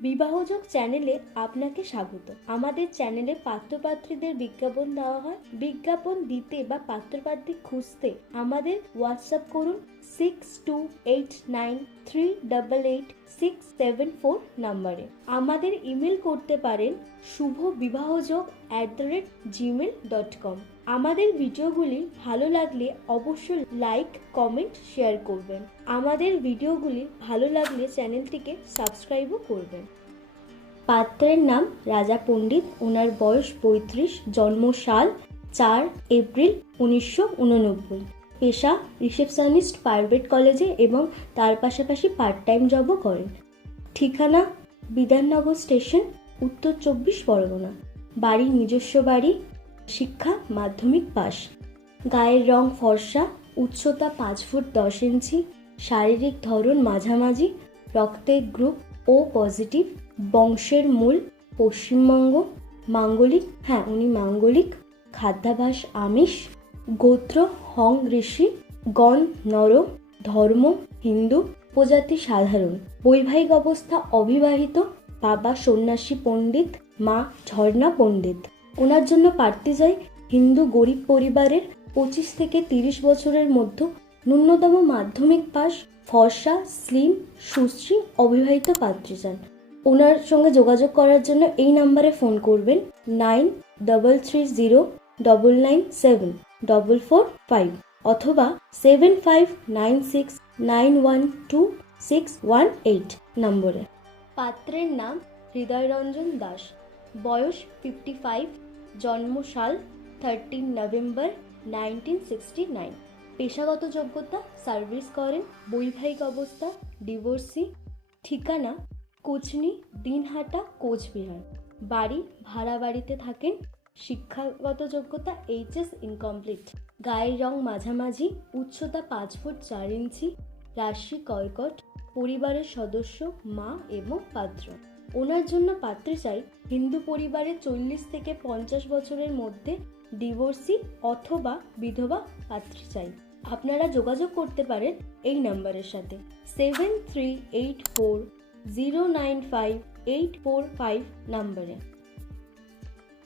বিবাহযোগ চ্যানেলে আপনাকে স্বাগত। আমাদের চ্যানেলে পাত্রপাত্রীদের বিজ্ঞাপন দেওয়া হয়। বিজ্ঞাপন দিতে বা পাত্রপাত্রী খুঁজতে আমাদের হোয়াটসঅ্যাপ করুন 6289388674 নম্বরে। আমাদের ইমেল করতে পারেন shubhobibahoyog@gmail.com। আমাদের ভিডিওগুলি ভালো লাগলে অবশ্যই লাইক, কমেন্ট, শেয়ার করবেন। আমাদের ভিডিওগুলি ভালো লাগলে চ্যানেলটিকে সাবস্ক্রাইবও করবেন। পাত্রের নাম রাজা পণ্ডিত, ওনার বয়স 35, জন্মসাল 4 এপ্রিল 1989। পেশা রিসেপশনিস্ট প্রাইভেট কলেজে এবং তার পাশাপাশি পার্ট টাইম জবও করেন। ঠিকানা বিধাননগর স্টেশন, উত্তর 24 পরগনা। বাড়ি নিজস্ব বাড়ি। শিক্ষা মাধ্যমিক পাস। গায়ের রং ফর্সা, উচ্চতা 5 ফুট 10 ইঞ্চি, শারীরিক ধরন মাঝামাঝি, রক্তের গ্রুপ ও পজিটিভ, বংশের মূল পশ্চিমবঙ্গ, মাঙ্গলিক, উনি মাঙ্গলিক, খাদ্যাভ্যাস আমিষ, গোত্র হং ঋষি, গণ নর, ধর্ম হিন্দু, উপজাতি সাধারণ, বৈবাহিক অবস্থা অবিবাহিত, বাবা সন্ন্যাসী পণ্ডিত, মা ঝর্ণা পণ্ডিত। ওনার জন্য প্রার্থী চাই হিন্দু গরিব পরিবারের, 25 থেকে 30 বছরের মধ্যে, ন্যূনতম মাধ্যমিক পাস, ফর্সা, স্লিম, সুশ্রী, অবিবাহিত পাত্রী চান। ওনার সঙ্গে যোগাযোগ করার জন্য এই নাম্বারে ফোন করবেন 9330997445 অথবা 7596912618 নম্বরে। পাত্রের নাম হৃদয়রঞ্জন দাস, বয়স 55, জন্মসাল 13 নভেম্বর 1969। পেশাগত যোগ্যতা সার্ভিস করেন। বৈবাহিক অবস্থা ডিভোর্সি। ঠিকানা কোচনি, দিনহাটা, কোচবিহার। বাড়ি ভাড়া বাড়িতে থাকেন। শিক্ষাগত যোগ্যতা HS ইনকমপ্লিট। গায়ের রং মাঝামাঝি, উচ্চতা 5 ফুট 4 ইঞ্চি, রাশি কর্কট। পরিবারের সদস্য মা এবং পাত্র। ওনার জন্য পাত্রী চাই হিন্দু পরিবারে 40 থেকে 50 বছরের মধ্যে, ডিভোর্সি অথবা বিধবা পাত্রী চাই। আপনারা যোগাযোগ করতে পারেন এই নাম্বারের সাথে 7384095845 নম্বরে।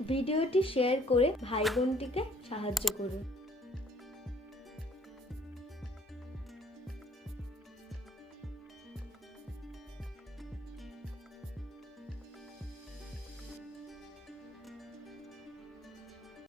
ভিডিওটি শেয়ার করে ভাই বোনটিকে সাহায্য করুন।